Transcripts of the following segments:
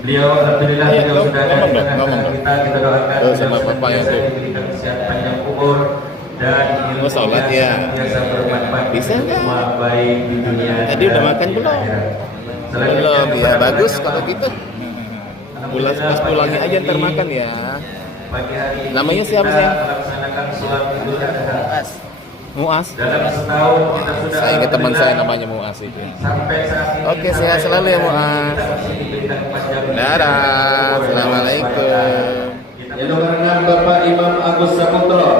Beliau alhamdulillah beliau sudah ada di tengah kita doakan sama Bapak ya tuh. diberikan kesehatan panjang umur dan ilmu sholat ya. biasa bermanfaat Bisa nggak? semua baik di dunia. Tadi udah makan belum? Belum, ya bagus kalau gitu. Pulang pas pulangnya aja ntar makan ya. Pagi hari ini Namanya siapa, kita sayang? melaksanakan sholat Idul Adha. Muas. Dalam setahun kita sudah Saya ingat teman saya alhamdulillah namanya Muas itu. sampai saat ini. Oke, sehat selalu ya Muas. Kita masih diberikan panjang umur. Dadah, assalamualaikum. Yang nomor 6 Bapak Imam Agus Saputro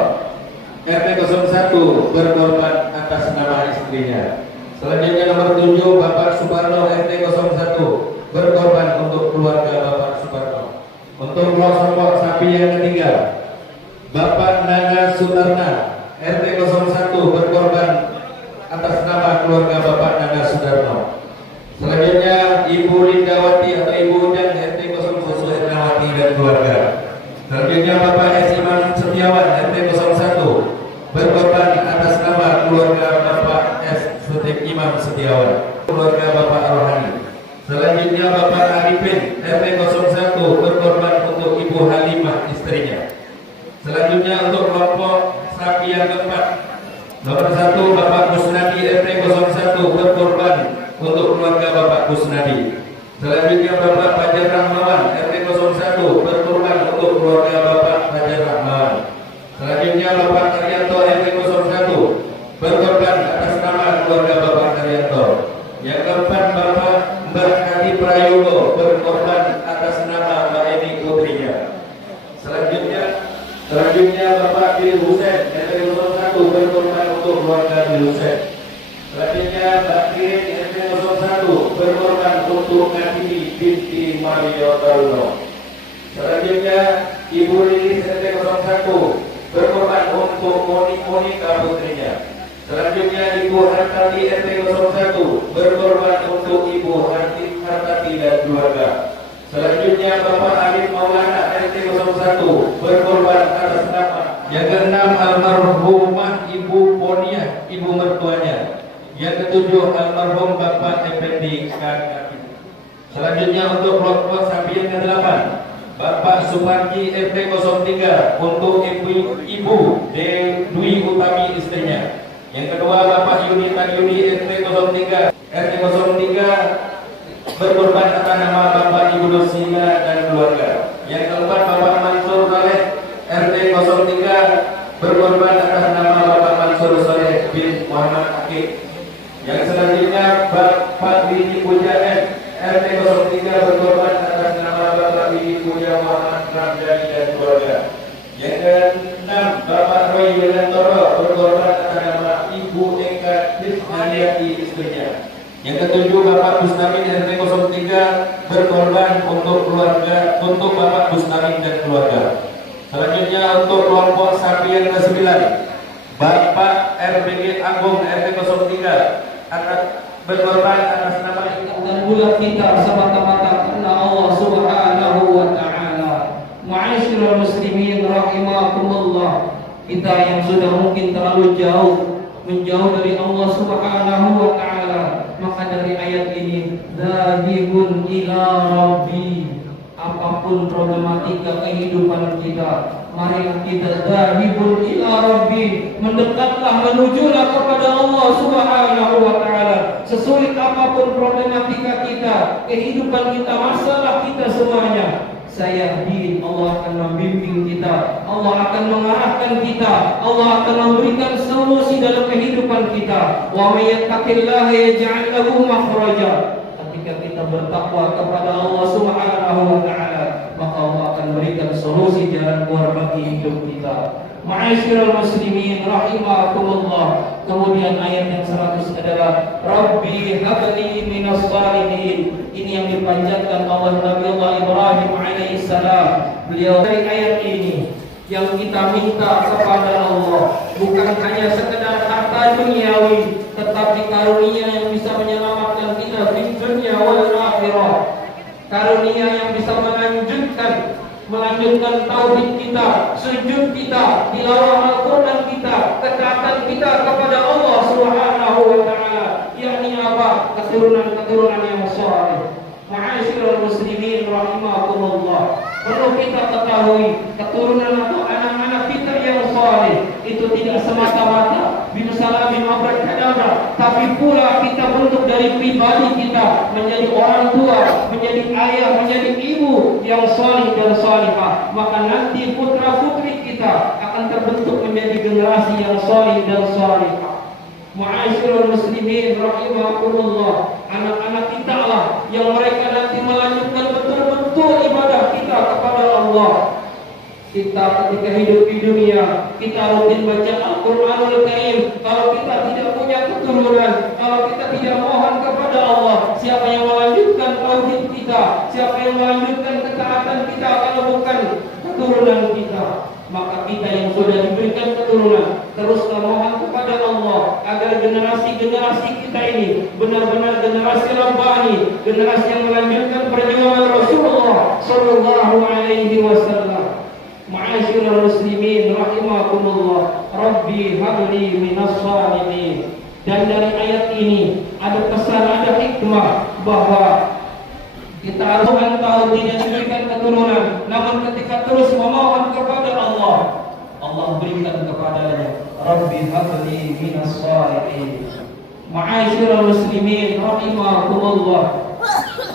RT 01 berkorban atas nama istrinya. Selanjutnya nomor 7 Bapak Suparno RT 01 berkorban untuk keluarga Bapak Suparno. Untuk kelompok sapi yang ketiga Bapak Nana Sutarna RT 01 berkorban atas nama keluarga Bapak Nana Sudarno. Selanjutnya Ibu Lindawati atau Ibu Ujang RT 01 Lindawati dan keluarga. Selanjutnya Bapak S. Imam Setiawan RT 01 berkorban atas nama keluarga Bapak S. Imam Setiawan, keluarga Bapak Rohani. Selanjutnya Bapak Arifin RT 01 berkorban untuk Ibu Halimah istrinya. Selanjutnya untuk kelompok sapi yang keempat nomor 1 Bapak Kusnadi RT 01 berkorban untuk keluarga Bapak Kusnadi. Selanjutnya Bapak Fajar Rahmawan RT 01 berkorban untuk keluarga Bapak Fajar Rahmawan. Selanjutnya Bapak Karyanto RT 01 berkorban atas nama keluarga Bapak Karyanto. Yang keempat Bapak Mbak Kati Prayogo berkorban atas nama Mbak Eni putrinya. Selanjutnya Bapak Billy Hussein RT 01 berkorban untuk keluarga Billy Hussein. Selanjutnya Mbak Kirin RT 01 berkorban untuk Ngatini binti Mario Taruno. Selanjutnya Ibu Lilis RT 01 berkorban untuk Monika putrinya. Selanjutnya Ibu Hartati RT 01 berkorban untuk Ibu Hartati dan keluarga. Selanjutnya Bapak Arif Maulana RT 01 berkorban atas nama. Yang keenam almarhumah Ibu Ponia, ibu mertuanya. Yang ketujuh almarhum Bapak Effendi Kakati. Selanjutnya untuk kelompok sapi yang ke-8 Bapak Sumarji RT 03 untuk Ibu Dwi Utami istrinya. Yang kedua Bapak Yuni Taryuni RT 03 berkorban atas nama Bapak Ibu Dosina dan keluarga. Yang keempat Bapak Mansur Saleh RT 03 berkorban atas nama Bapak Mansur Saleh bin Muhammad Akik. Yang selanjutnya Bapak Dini Puja RT 03 berkorban atas nama Bapak Dini Puja Muhammad Ramdhani dan keluarga. Yang keenam Bapak Roy Wilantoro berkorban atas nama Ibu Eka Krisnadiati istrinya. Yang ketujuh Bapak Bustamin RT 03 berkorban untuk Bapak Bustamin dan keluarga. Selanjutnya untuk kelompok sapi yang ke-9 Bapak RBG Agung RT 03 akan berkorban atas nama dan bulat kita semata-mata karena Allah Subhanahu wa taala. Ma'asyiral muslimin rahimakumullah. Kita yang sudah mungkin terlalu menjauh dari Allah Subhanahu wa taala, maka dari ayat ini dzahibun ila rabbi, apapun problematika kehidupan kita, mari kita dzahibun ila rabbi, mendekatlah, menujulah kepada Allah Subhanahu wa taala. Sesulit apapun problematika kita, kehidupan kita, masalah kita semuanya, saya yakin Allah akan membimbing kita, Allah akan mengarahkan kita, Allah akan memberikan solusi dalam kehidupan kita. Wa may yattaqillaha yaj'al lahu makhraja. Ketika kita bertakwa kepada Allah Subhanahu wa taala, maka Allah akan memberikan solusi jalan keluar bagi hidup kita. Ma'asyiral muslimin rahimakumullah. Kemudian ayat yang 100 adalah Rabbi habli minas salihin. Ini yang dipanjatkan oleh Nabi Allah Ibrahim alaihissalam. Beliau dari ayat ini yang kita minta kepada Allah bukan hanya sekedar harta duniawi, tetapi karunia yang bisa menyelamatkan kita di dunia wal akhirah. Karunia yang bisa melanjutkan tauhid kita, sujud kita, tilawah Al-Quran kita, ketaatan kita kepada Allah Subhanahu wa taala, yakni apa? Keturunan yang saleh. Ma'asyiral muslimin rahimakumullah. Perlu kita ketahui, keturunan atau anak-anak kita yang saleh itu tidak semata-mata bimusalami abrakadabra, tapi pula kita bentuk dari pribadi kita menjadi orang tua, menjadi ayah, menjadi ibu yang saleh dan salihah. Maka nanti putra putri kita akan terbentuk menjadi generasi yang saleh dan salihah. Ma'asyiral muslimin rahimakumullah. Anak-anak kita lah yang mereka nanti melanjutkan betul-betul ibadah kita kepada Allah. Kita ketika hidup di dunia, kita rutin baca Al-Quranul Karim. Kalau kita tidak punya keturunan, kalau kita tidak mohon kepada Allah, siapa yang melanjutkan tauhid kita? Siapa yang melanjutkan ketaatan kita kalau bukan keturunan kita? Maka kita yang sudah diberikan keturunan, teruslah mohon kepada Allah agar generasi-generasi kita ini benar-benar generasi rabbani, generasi yang melanjutkan perjuangan Rasulullah sallallahu alaihi wasallam. Ma'asyiral muslimin rahimakumullah. Rabbi habli minas shalihin. Dan dari ayat ini ada pesan, ada hikmah bahwa kita harus tahu tidak diberikan keturunan, namun ketika terus memohon kepada Allah, Allah berikan kepadanya. Rabbi habli minas shalihin. Ma'asyiral muslimin rahimakumullah.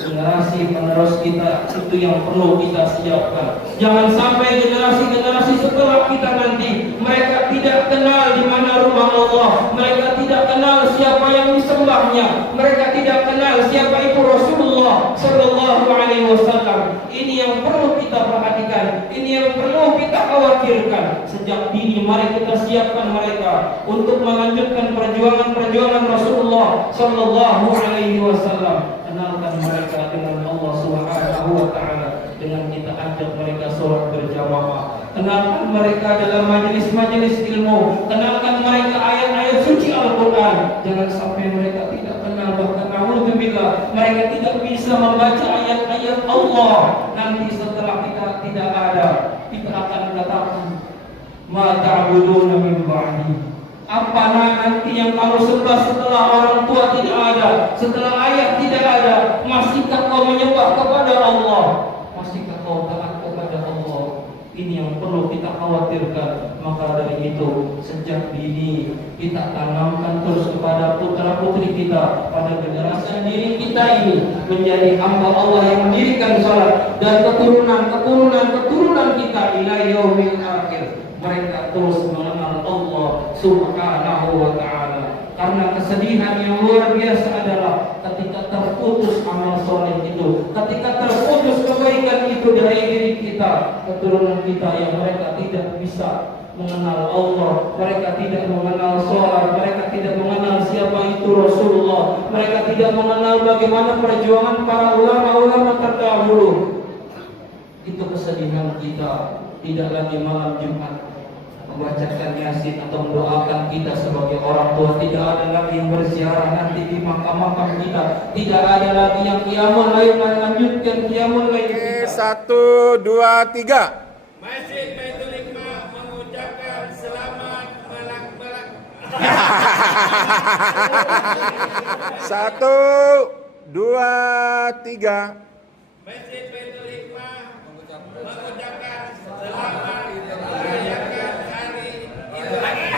Generasi penerus kita itu yang perlu kita siapkan. Jangan sampai generasi-generasi setelah kita nanti mereka tidak kenal di mana rumah Allah, mereka tidak kenal siapa yang disembahnya, mereka tidak kenal siapa itu Rasulullah sallallahu alaihi wasallam. Ini yang perlu kita perhatikan, ini yang perlu kita khawatirkan. Sejak dini mari kita siapkan mereka untuk melanjutkan perjuangan Rasulullah sallallahu alaihi wasallam. Kenalkan mereka dengan Allah Subhanahu wa taala dengan kita ajak mereka sholat berjamaah. Kenalkan mereka dalam majelis-majelis ilmu. Kenalkan mereka ayat-ayat suci Al-Quran. Jangan sampai mereka tidak kenal, bahkan naudzubillah mereka tidak bisa membaca ayat-ayat Allah. Nanti setelah kita tidak ada, kita akan katakan ma ta'buduna min ba'di. Apa nanti yang kamu sembah setelah orang tua tidak ada, setelah ayah tidak ada? Masihkah kau menyembah kepada Allah? Masihkah kau taat kepada Allah? Ini yang perlu kita khawatirkan. Maka dari itu sejak dini kita tanamkan terus kepada putra putri kita, pada generasi diri kita ini menjadi hamba Allah yang mendirikan salat, dan keturunan kita ila yaumil akhir mereka terus mengenal Allah Subhanahu wa ta'ala. Karena kesedihan yang luar biasa adalah ketika terputus amal soleh itu, ketika terputus kebaikan itu dari diri kita, keturunan kita yang mereka tidak bisa mengenal Allah, mereka tidak mengenal sholat, mereka tidak mengenal siapa itu Rasulullah, mereka tidak mengenal bagaimana perjuangan para ulama-ulama terdahulu. Itu kesedihan kita. Tidak lagi malam Jumat membacakan Yasin atau mendoakan kita sebagai orang tua, tidak ada lagi yang berziarah nanti di makam-makam kita, tidak ada lagi yang qiyamul lail melanjutkan qiyamul lail kita. 1, 2, 3. Masjid Baitul Hikmah mengucapkan selamat melak-melak. 1, 2, 3. Masjid Baitul Hikmah mengucapkan selamat merayakan hari Idul Adha.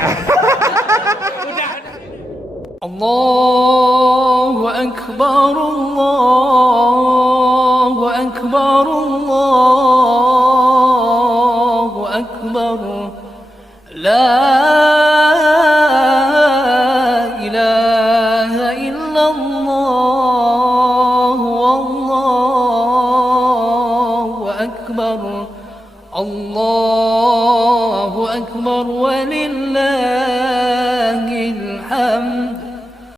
Allahu Akbar, Allahu Akbar, Allahu Akbar. La ilaha illallah, wallahu akbar. Allahu Akbar walillah